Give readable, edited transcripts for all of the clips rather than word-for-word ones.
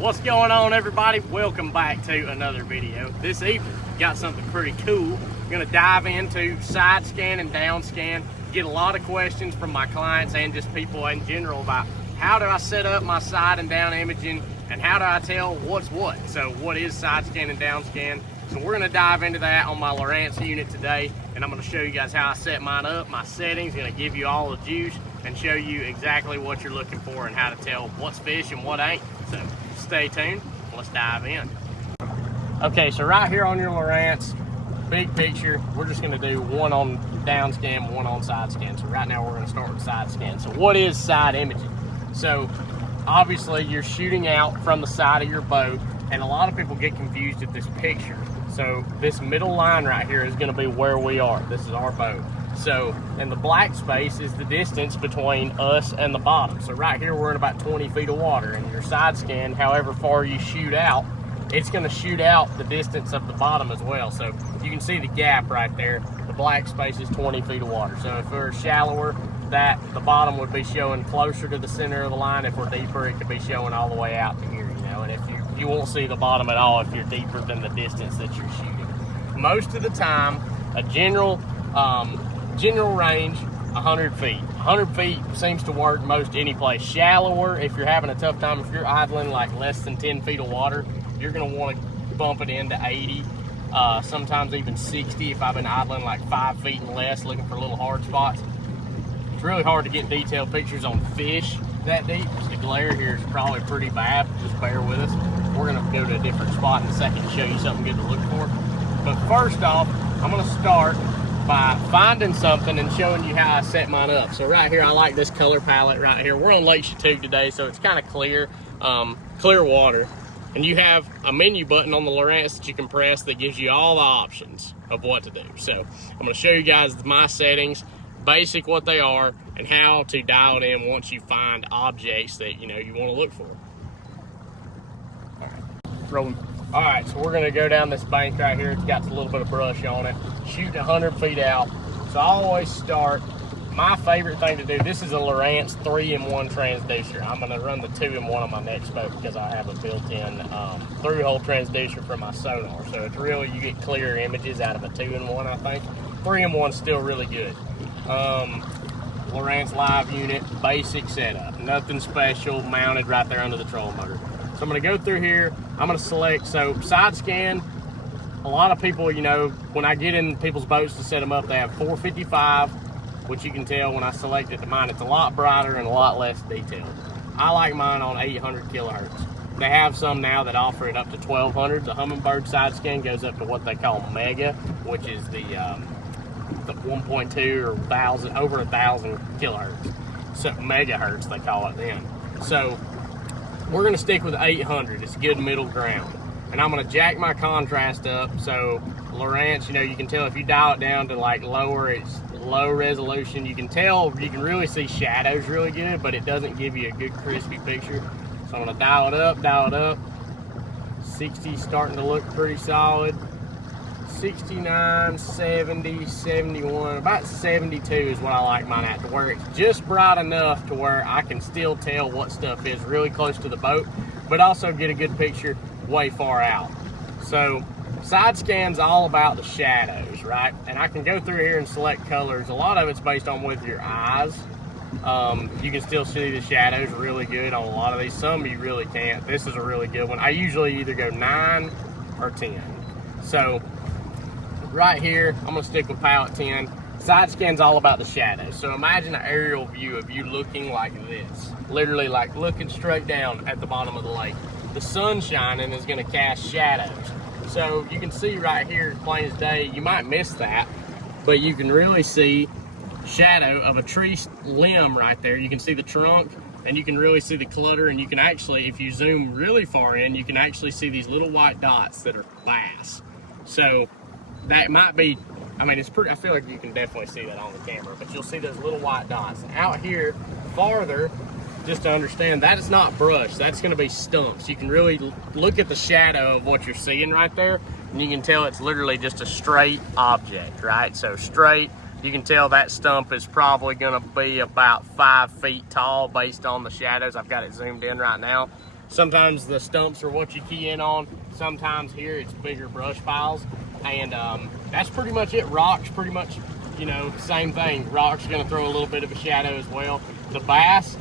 What's going on, everybody? Welcome back to another video. This evening, got something pretty cool. I'm gonna dive into side scan and down scan. Get a lot of questions from my clients and just people in general about how do I set up my side and down imaging and how do I tell what's what. So what is side scan and down scan? So we're gonna dive into that on my Lowrance unit today, and I'm gonna show you guys how I set mine up, my settings, gonna give you all the juice and show you exactly what you're looking for and how to tell what's fish and what ain't. So stay tuned, let's dive in. Okay, so right here on your Lowrance, big picture, we're just gonna do one on down scan, one on side scan. So right now we're gonna start with side scan. So what is side imaging? So obviously you're shooting out from the side of your boat, and a lot of people get confused at this picture. So this middle line right here is gonna be where we are. This is our boat. So, and the black space is the distance between us and the bottom. So right here, we're in about 20 feet of water, and your side scan, however far you shoot out, it's gonna shoot out the distance of the bottom as well. So you can see the gap right there. The black space is 20 feet of water. So if we're shallower, that the bottom would be showing closer to the center of the line. If we're deeper, it could be showing all the way out to here, you know, and if you won't see the bottom at all if you're deeper than the distance that you're shooting. Most of the time, a general range, 100 feet. 100 feet seems to work most any place. Shallower, if you're having a tough time, if you're idling like less than 10 feet of water, you're gonna wanna bump it into 80, sometimes even 60 if I've been idling like 5 feet and less, looking for little hard spots. It's really hard to get detailed pictures on fish that deep. The glare here is probably pretty bad, just bear with us. We're gonna go to a different spot in a second and show you something good to look for. But first off, I'm gonna start by finding something and showing you how I set mine up. So right here, I like this color palette right here. We're on Lake Chatuge today, so it's kind of clear, clear water. And you have a menu button on the Lowrance that you can press that gives you all the options of what to do. So I'm gonna show you guys my settings, basic what they are, and how to dial it in once you find objects that you wanna look for. All right, rolling. All right, so we're gonna go down this bank right here. It's got a little bit of brush on it. Shooting 100 feet out. So I always start, my favorite thing to do, this is a Lowrance 3-in-1 transducer. I'm gonna run the 2-in-1 on my next boat because I have a built-in through-hole transducer for my sonar. So it's really, you get clearer images out of a 2-in-1, I think. 3-in-1's still really good. Lowrance live unit, basic setup. Nothing special, mounted right there under the trolling motor. So I'm gonna go through here, I'm gonna select, so side scan, a lot of people, when I get in people's boats to set them up, they have 455, which you can tell when I select it to mine, it's a lot brighter and a lot less detailed. I like mine on 800 kilohertz. They have some now that offer it up to 1200. The Humminbird side scan goes up to what they call Mega, which is the 1.2 or 1,000, over 1,000 kilohertz. So megahertz, they call it then. So we're gonna stick with 800. It's a good middle ground. And I'm gonna jack my contrast up. So Lowrance, you can tell if you dial it down to like lower, it's low resolution. You can tell, you can really see shadows really good, but it doesn't give you a good crispy picture. So I'm gonna dial it up. 60 starting to look pretty solid. 69, 70, 71, about 72 is what I like mine at, to where it's just bright enough to where I can still tell what stuff is really close to the boat, but also get a good picture way far out. So side scan's all about the shadows, right? And I can go through here and select colors. A lot of it's based on with your eyes. You can still see the shadows really good on a lot of these. Some you really can't. This is a really good one. I usually either go 9 or 10. So right here, I'm gonna stick with palette 10. Side scan's all about the shadows. So imagine an aerial view of you looking like this. Literally like looking straight down at the bottom of the lake. The sun shining is gonna cast shadows. So you can see right here, plain as day, you might miss that, but you can really see shadow of a tree limb right there. You can see the trunk, and you can really see the clutter, and you can actually, if you zoom really far in, you can actually see these little white dots that are bass. So that might be, it's pretty, I feel like you can definitely see that on the camera, but you'll see those little white dots. Out here, farther, just to understand, that is not brush, that's gonna be stumps. You can really look at the shadow of what you're seeing right there, and you can tell it's literally just a straight object, right? So straight, you can tell that stump is probably gonna be about 5 feet tall based on the shadows. I've got it zoomed in right now. Sometimes the stumps are what you key in on. Sometimes here it's bigger brush piles. And that's pretty much it. Rocks, pretty much, you know, same thing. Rock's gonna throw a little bit of a shadow as well. The bass,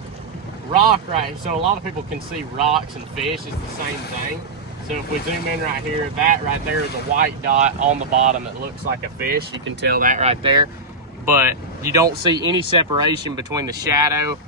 rock, right? So a lot of people can see rocks and fish is the same thing. So if we zoom in right here, that right there is a white dot on the bottom that looks like a fish. You can tell that right there. But you don't see any separation between the shadow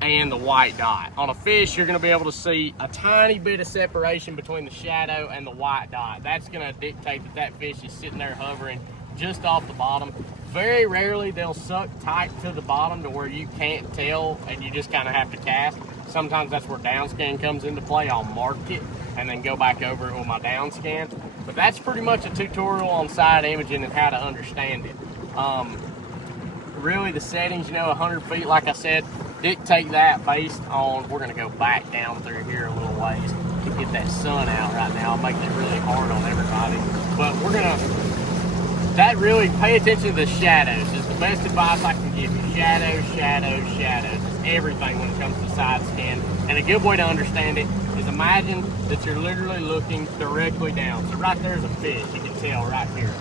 and the white dot. On a fish, you're gonna be able to see a tiny bit of separation between the shadow and the white dot. That's gonna dictate that that fish is sitting there hovering just off the bottom. Very rarely they'll suck tight to the bottom to where you can't tell and you just kind of have to cast. Sometimes that's where down scan comes into play. I'll mark it and then go back over it with my down scan. But that's pretty much a tutorial on side imaging and how to understand it. Really the settings, you know, 100 feet, like I said, dictate that based on, we're gonna go back down through here a little ways to get that sun out right now. I'm making it really hard on everybody. But we're gonna, that really, pay attention to the shadows. It's the best advice I can give you. Shadows, shadows, shadows. It's everything when it comes to side scan. And a good way to understand it is imagine that you're literally looking directly down. So right there's a fish, you can tell right here.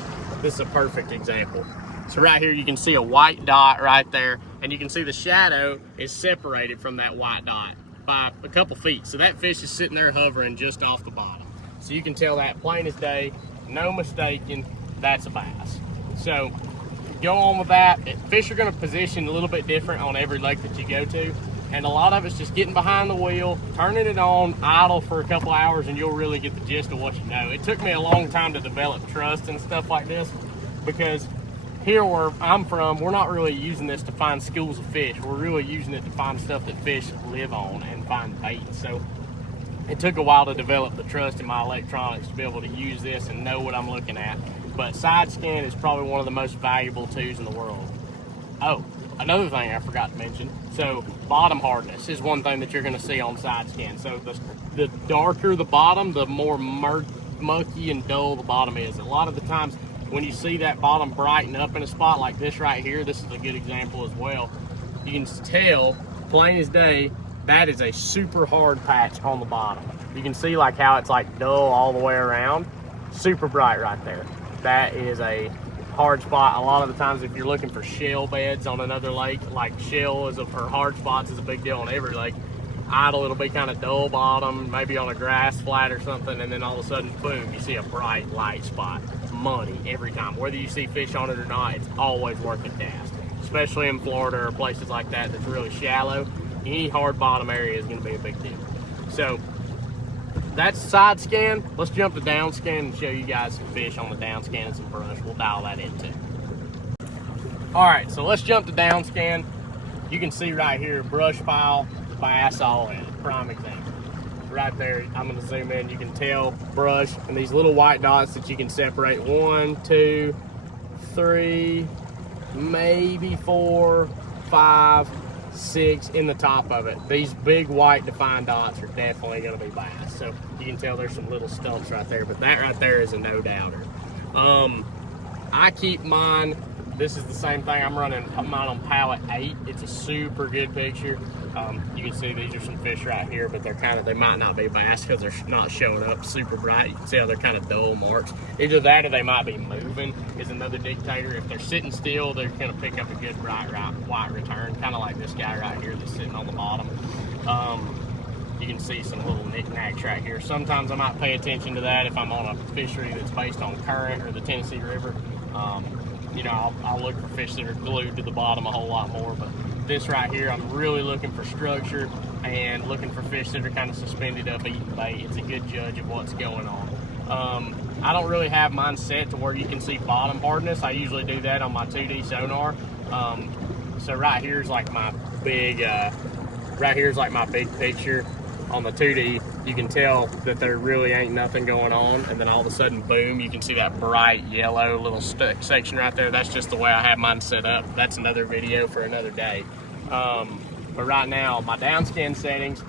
This is a perfect example. So right here you can see a white dot right there, and you can see the shadow is separated from that white dot by a couple feet. So that fish is sitting there hovering just off the bottom. So you can tell that plain as day, no mistaking, that's a bass. So go on with that. Fish are gonna position a little bit different on every lake that you go to. And a lot of it's just getting behind the wheel, turning it on, idle for a couple hours, and you'll really get the gist of what you know. It took me a long time to develop trust and stuff like this, because here where I'm from, we're not really using this to find schools of fish. We're really using it to find stuff that fish live on and find bait. So it took a while to develop the trust in my electronics to be able to use this and know what I'm looking at. But side scan is probably one of the most valuable tools in the world. Oh, another thing I forgot to mention. So bottom hardness is one thing that you're gonna see on side scan. So the darker the bottom, the more mucky and dull the bottom is. A lot of the times when you see that bottom brighten up in a spot like this right here, this is a good example as well. You can tell, plain as day, that is a super hard patch on the bottom. You can see like how it's like dull all the way around. Super bright right there. That is a hard spot. A lot of the times if you're looking for shell beds on another lake, like shell is or hard spots is a big deal on every lake. Idle, it'll be kind of dull bottom, maybe on a grass flat or something, and then all of a sudden, boom, you see a bright light spot. Money every time. Whether you see fish on it or not, it's always worth a cast. Especially in Florida or places like that that's really shallow. Any hard bottom area is going to be a big deal. So that's side scan. Let's jump to down scan and show you guys some fish on the down scan and some brush. We'll dial that in too. All right, so let's jump to down scan. You can see right here, brush pile, bass all in it. Prime example. Right there, I'm gonna zoom in, you can tell brush and these little white dots that you can separate. 1, 2, 3, maybe 4, 5, 6 in the top of it. These big white defined dots are definitely gonna be bass. So you can tell there's some little stumps right there, but that right there is a no doubter. I keep mine, this is the same thing, I'm running mine on pallet 8. It's a super good picture. You can see these are some fish right here, but they might not be bass because they're not showing up super bright. You can see how they're kind of dull marks. Either that or they might be moving is another dictator. If they're sitting still, they're gonna pick up a good bright white return, kind of like this guy right here that's sitting on the bottom. You can see some little knickknacks right here. Sometimes I might pay attention to that if I'm on a fishery that's based on current or the Tennessee River. You know, I'll look for fish that are glued to the bottom a whole lot more, but this right here, I'm really looking for structure and looking for fish that are kind of suspended up eating bait. It's a good judge of what's going on. I don't really have mine set to where you can see bottom hardness. I usually do that on my 2D sonar. So right here's like my big, big picture on the 2D. You can tell that there really ain't nothing going on, and then all of a sudden, boom, you can see that bright yellow little section right there. That's just the way I have mine set up. That's another video for another day. But right now, my downscan settings,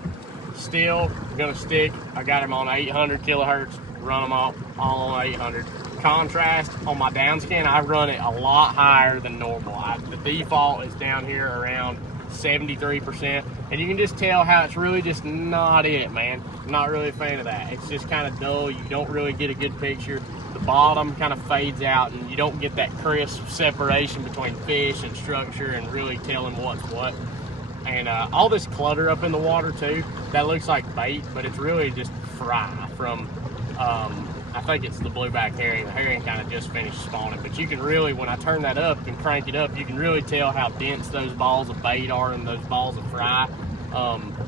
still gonna stick. I got them on 800 kilohertz, run them all on 800. Contrast on my downscan, I run it a lot higher than normal. The default is down here around 73%, and you can just tell how it's really just not it, man. Not really a fan of that. It's just kind of dull. You don't really get a good picture. The bottom kind of fades out, and you don't get that crisp separation between fish and structure and really telling what's what. And all this clutter up in the water too, that looks like bait, but it's really just fry from, I think it's the blueback herring. The herring kind of just finished spawning, but you can really, when I turn that up and crank it up, you can really tell how dense those balls of bait are and those balls of fry.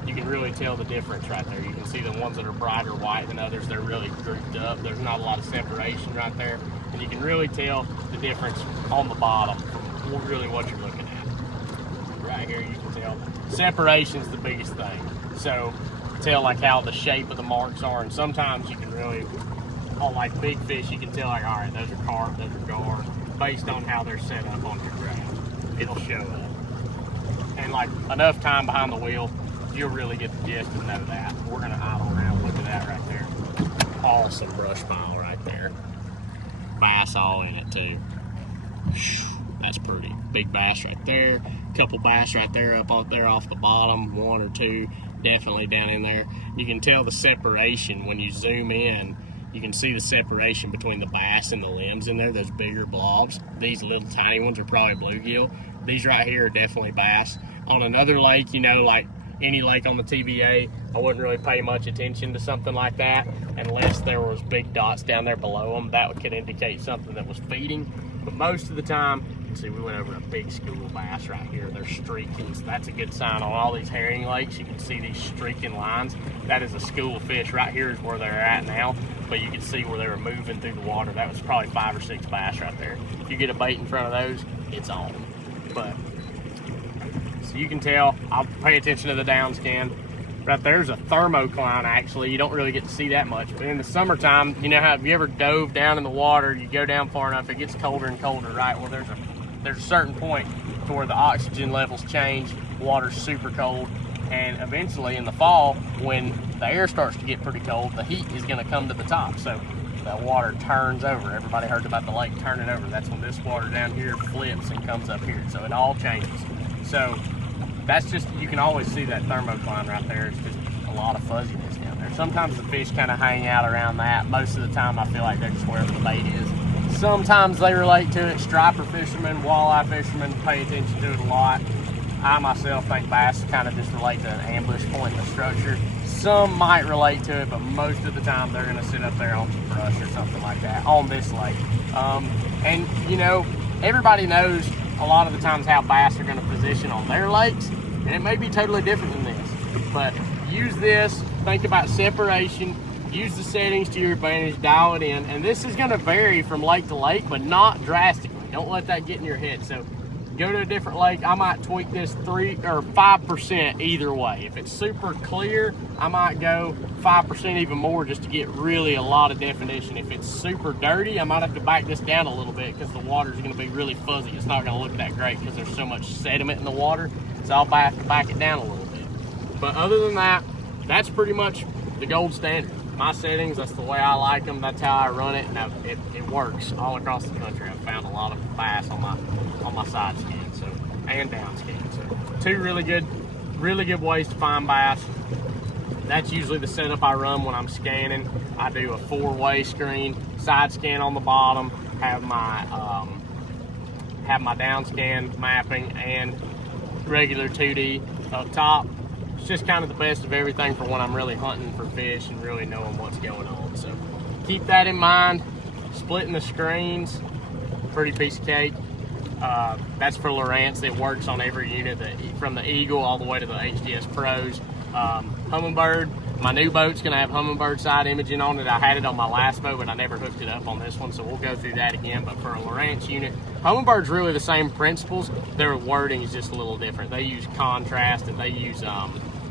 You can really tell the difference right there. You can see the ones that are brighter white than others, they're really grouped up. There's not a lot of separation right there, and you can really tell the difference on the bottom from really what you're looking at. Right here you can tell. Separation's the biggest thing. So tell like how the shape of the marks are, and sometimes you can really, on like big fish, you can tell like, all right, those are carp, those are gar, based on how they're set up on your graph. It'll show up. And like enough time behind the wheel, you'll really get the gist and know that. We're gonna idle around, look at that right there. Awesome brush pile right there. Bass all in it too. That's pretty. Big bass right there. Couple bass right there up there off the bottom. One or two definitely down in there. You can tell the separation when you zoom in. You can see the separation between the bass and the limbs in there, those bigger blobs. These little tiny ones are probably bluegill. These right here are definitely bass. On another lake, you know, like any lake on the TBA, I wouldn't really pay much attention to something like that unless there was big dots down there below them. That could indicate something that was feeding. But most of the time, you can see we went over a big school of bass right here. They're streaking, so that's a good sign. On all these herring lakes, you can see these streaking lines. That is a school of fish. Right here is where they're at now, but you can see where they were moving through the water. That was probably 5 or 6 bass right there. If you get a bait in front of those, it's on. But so you can tell, I'll pay attention to the down scan. Right there's a thermocline actually. You don't really get to see that much, but in the summertime, you know how, have you ever dove down in the water, you go down far enough, it gets colder and colder, right? Well, there's a certain point to where the oxygen levels change, water's super cold, and eventually in the fall, when the air starts to get pretty cold, the heat is gonna come to the top, so that water turns over. Everybody heard about the lake turning over. That's when this water down here flips and comes up here, so it all changes. So that's just, you can always see that thermocline right there. It's just a lot of fuzziness down there. Sometimes the fish kind of hang out around that. Most of the time I feel like they're just wherever the bait is. Sometimes they relate to it. Striper fishermen, walleye fishermen pay attention to it a lot. I myself think bass kind of just relate to an ambush point in the structure. Some might relate to it, but most of the time they're gonna sit up there on some brush or something like that on this lake. And you know, everybody knows a lot of the times how bass are gonna position on their lakes, and it may be totally different than this, but use this, think about separation, use the settings to your advantage, dial it in, and this is gonna vary from lake to lake, but not drastically. Don't let that get in your head. So go to a different lake, I might tweak this 3 or 5% either way. If it's super clear, I might go 5% even more just to get really a lot of definition. If it's super dirty, I might have to back this down a little bit because the water's gonna be really fuzzy. It's not gonna look that great because there's so much sediment in the water. So I'll have to back it down a little bit. But other than that, that's pretty much the gold standard. My settings, that's the way I like them. That's how I run it, and it works all across the country. I've found a lot of bass on my side scan, so, and down scan. So 2 really good ways to find bass. That's usually the setup I run when I'm scanning. I do a 4-way screen, side scan on the bottom, have my down scan mapping, and regular 2D up top. It's just kind of the best of everything for when I'm really hunting for fish and really knowing what's going on. So keep that in mind. Splitting the screens, pretty piece of cake. That's for Lowrance. It works on every unit, from the Eagle all the way to the HDS Pros. Humminbird, my new boat's gonna have Humminbird side imaging on it. I had it on my last boat, but I never hooked it up on this one, so we'll go through that again. But for a Lowrance unit, Humminbird's really the same principles. Their wording is just a little different. They use contrast and they use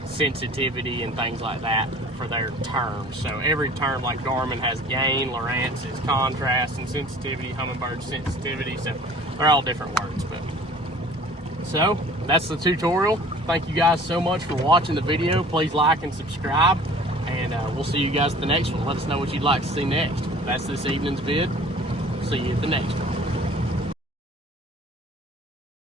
sensitivity and things like that for their terms. So every term, like Garmin has gain, Lowrance is contrast and sensitivity, Humminbird sensitivity. So they're all different words. But so that's the tutorial. Thank you guys so much for watching the video. Please like and subscribe, and we'll see you guys at the next one. Let us know what you'd like to see next. That's this evening's vid. See you at the next one.